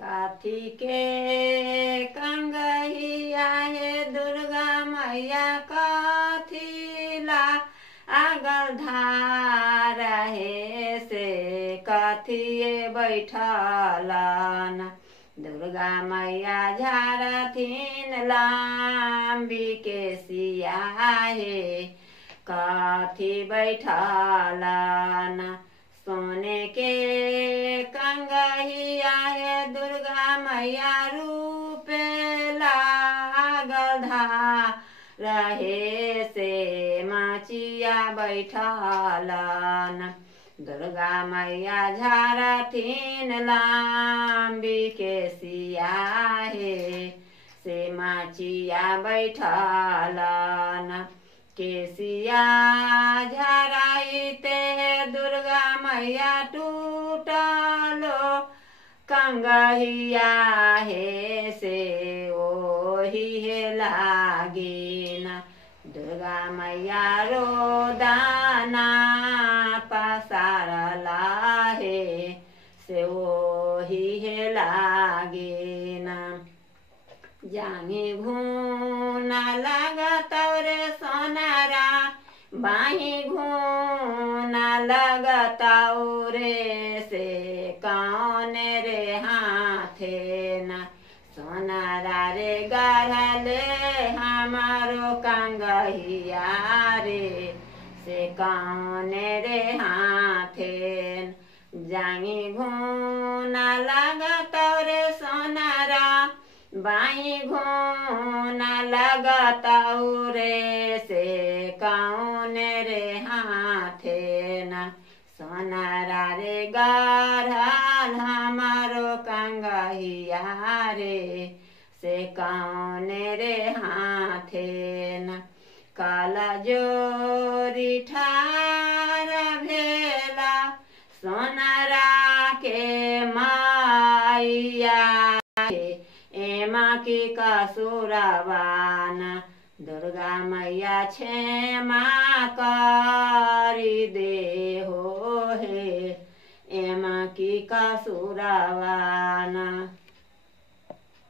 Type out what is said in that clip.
काथी के कंगहिया हे दुर्गा मैया काथी ला आगल धार हे से काथिए बैठलन दुर्गा मैया झारथिन लाम्बी के सिया हे काथी बैठलन सोने के कंगहिया हे दुर्गा मैया रूप लागल धार रहे से माचिया बैठलन दुर्गा मैया झारथिन लाम्बी के सिया हे से माचिया बैठलन केसिया झराइते दुर्गा मैया टूटलो कंगहिया हे से ओही हे लागिन दुर्गा मैया रोदाना पसारला हे से ओही हे लागिन जांगी घूना लगतौरे सोनारा बाही घूना लगतौरे से कौन रे हाथे न सोनारा रे गढ़ले हमारो कंगहिया रे से कौन रे हाथेन जांगी घूना लगतौरे सोनारा बाई घूना लगतौरे से कौन रे हाथेन सोनारा रे गढ़ल हमारो कंगहिया रे से कौन रे हाथेन काला जोरी ठार भेला सोनारा के माइया एमा की कसुरवान दुर्गा मैया क्षमा करी दे हो हे एमा की कसुरवान।